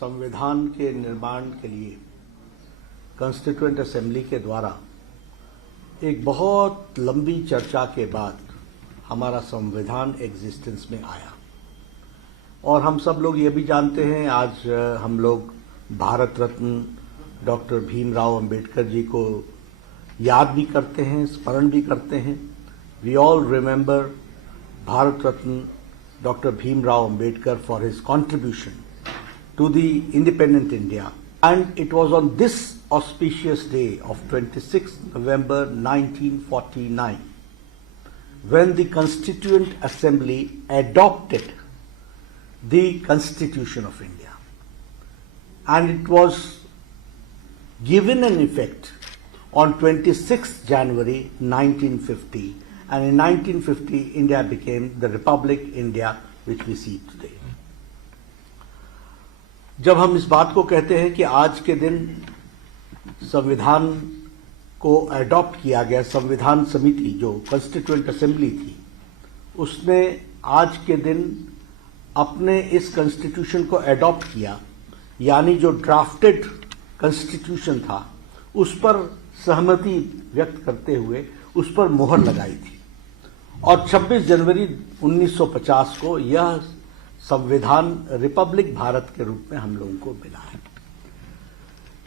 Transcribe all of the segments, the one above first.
संविधान के निर्माण के लिए कॉन्स्टिट्यूएंट असेंबली के द्वारा एक बहुत लंबी चर्चा के बाद हमारा संविधान एग्जिस्टेंस में आया। और हम सब लोग ये भी जानते हैं, आज हम लोग भारत रत्न डॉक्टर भीमराव अंबेडकर जी को याद भी करते हैं, स्मरण भी करते हैं। We all remember Bharat Ratna doctor Bhimrao Ambedkar for his contribution to the independent India. And it was on this auspicious day of 26th November 1949 when the Constituent Assembly adopted the Constitution of India. And it was given an effect on 26th January 1950. And in 1950, India became the Republic India which we see today. जब हम इस बात को कहते हैं कि आज के दिन संविधान को अडॉप्ट किया गया, संविधान समिति जो कॉन्स्टिट्यूएंट असेंबली थी, उसने आज के दिन अपने इस कॉन्स्टिट्यूशन को अडॉप्ट किया, यानी जो ड्राफ्टेड कॉन्स्टिट्यूशन था उस पर सहमति व्यक्त करते हुए उस पर मोहर लगाई थी। और 26 जनवरी 1950 को यह संविधान रिपब्लिक भारत के रूप में हम लोगों को मिला है।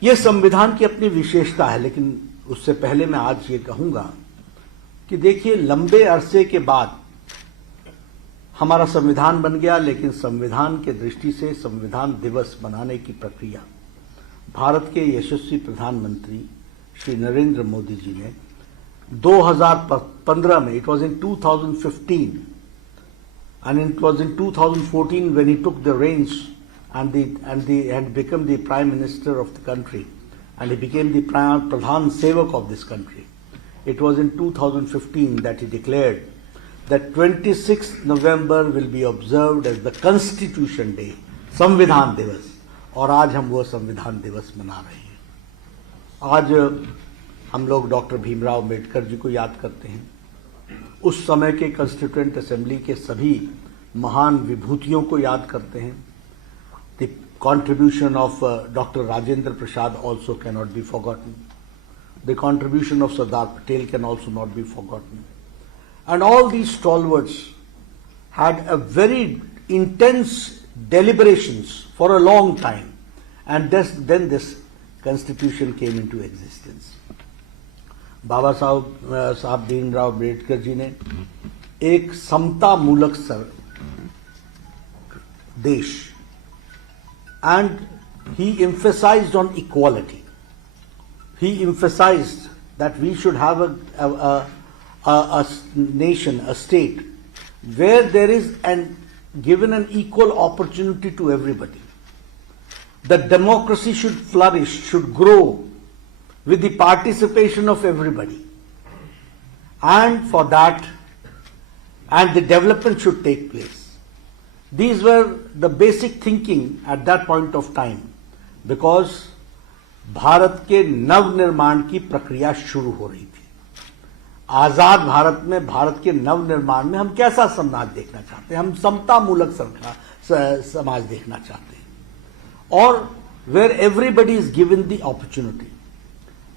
यह संविधान की अपनी विशेषता है, लेकिन उससे पहले मैं आज ये कहूंगा कि देखिए, लंबे अरसे के बाद हमारा संविधान बन गया, लेकिन संविधान के दृष्टि से संविधान दिवस मनाने की प्रक्रिया भारत के यशस्वी प्रधानमंत्री श्री नरेंद्र मोदी जी ने 2015 में, it was in 2015 and it was in 2014 when he took the reins and had become the prime minister of the country and he became the pradhan sevak of this country. It was in 2015 that he declared that 26th November will be observed as the Constitution Day, संविधान दिवस, और आज हम वो संविधान दिवस मना रहे हैं। आज हम लोग डॉक्टर भीमराव अंबेडकर जी को याद करते हैं, उस समय के कॉन्स्टिट्यूएंट असेंबली के सभी महान विभूतियों को याद करते हैं। The contribution of doctor Rajendra Prasad also can not be forgotten, the contribution of Sardar Patel can also not be forgotten, and all these stalwarts had a very intense deliberations for a long time, and then this constitution came into existence. बाबा साहब भीमराव अंबेडकर जी ने एक समता मूलक देश, and he emphasized on equality. He emphasized that we should have a nation, a state where there is given an equal opportunity to everybody. The democracy should flourish, should grow with the participation of everybody. And for that, and the development should take place. These were the basic thinking at that point of time, because Bharat के नवनिर्माण की प्रक्रिया शुरू हो रही थी। आजाद भारत में, भारत के नवनिर्माण में हम कैसा समाज देखना चाहते हैं? हम समता मूलक समाज देखना चाहते हैं, और where everybody is given the opportunity.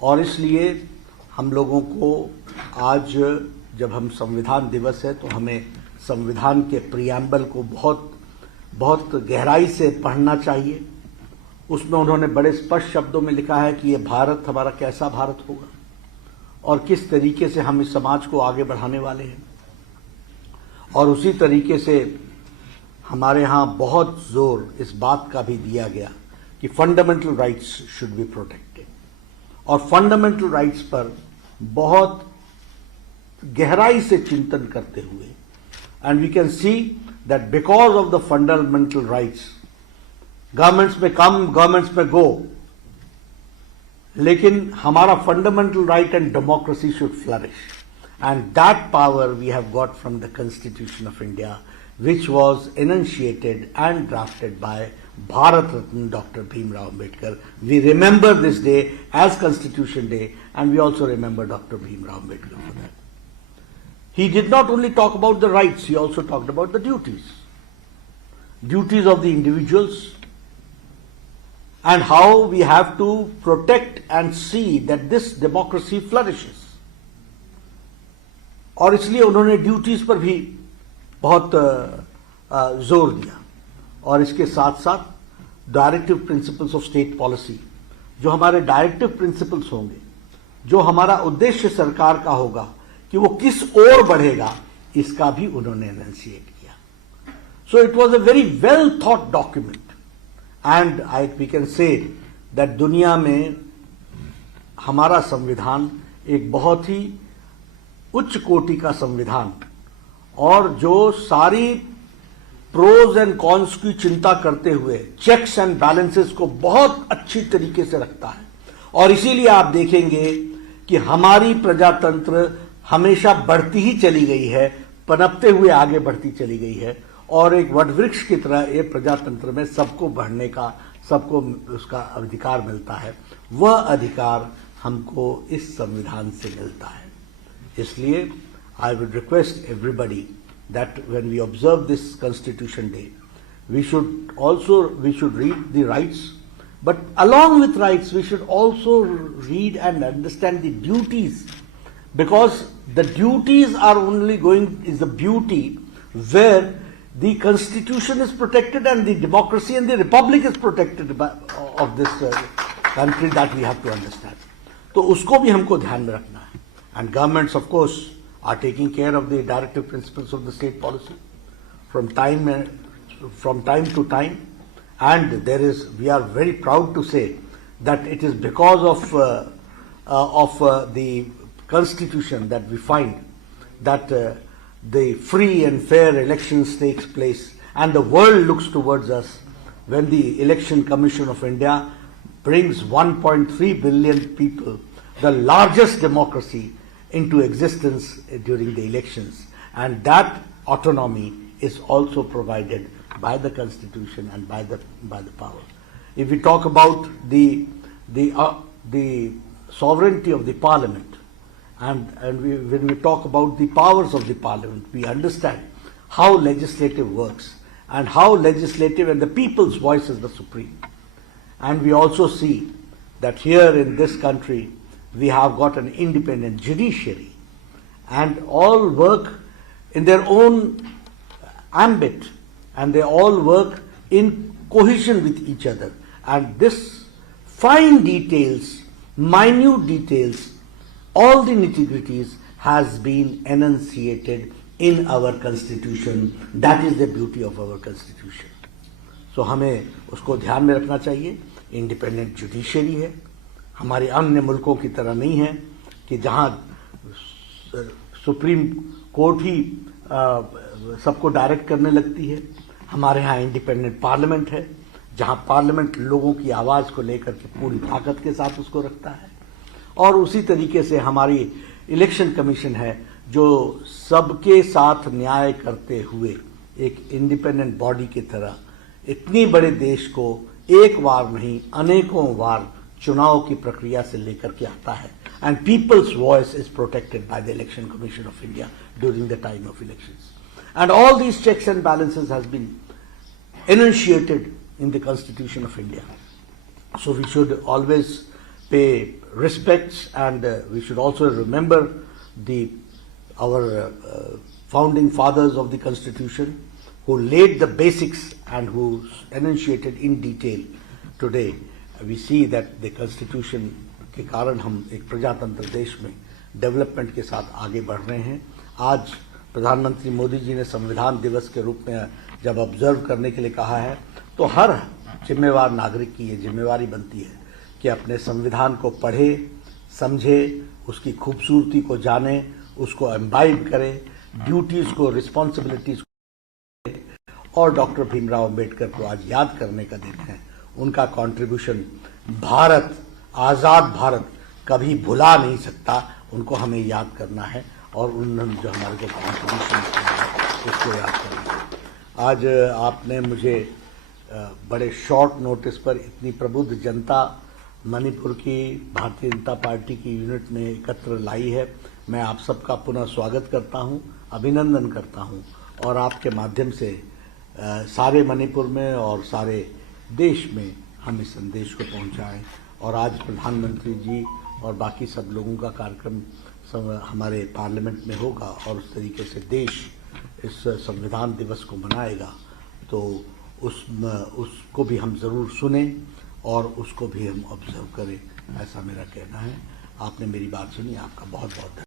और इसलिए हम लोगों को आज जब हम संविधान दिवस है तो हमें संविधान के प्रियम्बल को बहुत बहुत गहराई से पढ़ना चाहिए। उसमें उन्होंने बड़े स्पष्ट शब्दों में लिखा है कि ये भारत हमारा कैसा भारत होगा और किस तरीके से हम इस समाज को आगे बढ़ाने वाले हैं। और उसी तरीके से हमारे यहाँ बहुत जोर इस बात का भी दिया गया कि fundamental rights should be protected, और फंडामेंटल राइट्स पर बहुत गहराई से चिंतन करते हुए, and we can see that because of the fundamental rights governments may come, governments may go, लेकिन हमारा fundamental right and democracy should flourish, and that power we have got from the constitution of India, which was enunciated and drafted by Bharat Ratna Dr. Bhimrao Ambedkar. We remember this day as Constitution Day, and we also remember Dr. Bhimrao Ambedkar for that. He did not only talk about the rights, he also talked about the duties. Duties of the individuals, and how we have to protect and see that this democracy flourishes. और इसलिए उन्होंने duties पर भी बहुत जोर दिया। और इसके साथ साथ directive principles of state policy, जो हमारे डायरेक्टिव प्रिंसिपल्स होंगे, जो हमारा उद्देश्य सरकार का होगा कि वो किस ओर बढ़ेगा, इसका भी उन्होंने एनंसिएट किया। So it was a very well thought document and we can say that दुनिया में हमारा संविधान एक बहुत ही उच्च कोटि का संविधान, और जो सारी प्रोज एंड कॉन्स की चिंता करते हुए चेक्स एंड बैलेंसेस को बहुत अच्छी तरीके से रखता है। और इसीलिए आप देखेंगे कि हमारी प्रजातंत्र हमेशा बढ़ती ही चली गई है, पनपते हुए आगे बढ़ती चली गई है, और एक वटवृक्ष की तरह ये प्रजातंत्र में सबको बढ़ने का, सबको उसका अधिकार मिलता है। वह अधिकार हमको इस संविधान से मिलता है। इसलिए I would request everybody that when we observe this Constitution Day, we should read the rights, but along with rights, we should also read and understand the duties, because the duties are is the beauty where the Constitution is protected and the democracy and the republic is protected of this country, that we have to understand. तो उसको भी हमको ध्यान में रखना है। And governments, of course, are taking care of the directive principles of the state policy from time to time, and we are very proud to say that it is because of the Constitution that we find that the free and fair elections takes place, and the world looks towards us when the Election Commission of India brings 1.3 billion people, the largest democracy, into existence during the elections, and that autonomy is also provided by the Constitution and by the power. If we talk about the sovereignty of the Parliament, and when we talk about the powers of the Parliament, we understand how legislative works and how legislative and the people's voice is the supreme. And we also see that here in this country we have got an independent judiciary, and all work in their own ambit, and they all work in cohesion with each other. And this fine details, minute details, all the nitty-gritties has been enunciated in our Constitution. That is the beauty of our Constitution. So हमें उसको ध्यान में रखना चाहिए। Independent judiciary है, हमारे अन्य मुल्कों की तरह नहीं है कि जहां सुप्रीम कोर्ट ही सबको डायरेक्ट करने लगती है। हमारे यहाँ इंडिपेंडेंट पार्लियामेंट है, जहां पार्लियामेंट लोगों की आवाज को लेकर के पूरी ताकत के साथ उसको रखता है। और उसी तरीके से हमारी इलेक्शन कमीशन है, जो सबके साथ न्याय करते हुए एक इंडिपेंडेंट बॉडी की तरह इतनी बड़े देश को एक बार नहीं अनेकों बार चुनाव की प्रक्रिया से लेकर के आता है। And people's voice is protected by the election commission of India during the time of elections, and all these checks and balances has been enunciated in the Constitution of India. So we should always pay respects, and we should also remember our founding fathers of the Constitution, who laid the basics and who enunciated in detail. Today we see that the Constitution के कारण हम एक प्रजातंत्र देश में development के साथ आगे बढ़ रहे हैं। आज प्रधानमंत्री मोदी जी ने संविधान दिवस के रूप में जब ऑब्जर्व करने के लिए कहा है, तो हर जिम्मेवार नागरिक की ये जिम्मेवारी बनती है कि अपने संविधान को पढ़े, समझे, उसकी खूबसूरती को जाने, उसको एम्बाइब करे, ड्यूटीज को, रिस्पॉन्सिबिलिटीज को। और डॉक्टर भीमराव अंबेडकर को आज याद करने का दिन है। उनका कंट्रीब्यूशन भारत, आजाद भारत कभी भुला नहीं सकता, उनको हमें याद करना है, और उन्होंने जो हमारे को कंट्रीब्यूशन किया है उसको याद करना है। आज आपने मुझे बड़े शॉर्ट नोटिस पर इतनी प्रबुद्ध जनता मणिपुर की भारतीय जनता पार्टी की यूनिट में एकत्र लाई है। मैं आप सबका पुनः स्वागत करता हूं, अभिनंदन करता हूं, और आपके माध्यम से सारे मणिपुर में और सारे देश में हम इस संदेश को पहुंचाएं। और आज प्रधानमंत्री जी और बाकी सब लोगों का कार्यक्रम हमारे पार्लियामेंट में होगा और उस तरीके से देश इस संविधान दिवस को मनाएगा, तो उसको भी हम ज़रूर सुने और उसको भी हम ऑब्जर्व करें, ऐसा मेरा कहना है। आपने मेरी बात सुनी, आपका बहुत बहुत धन्यवाद।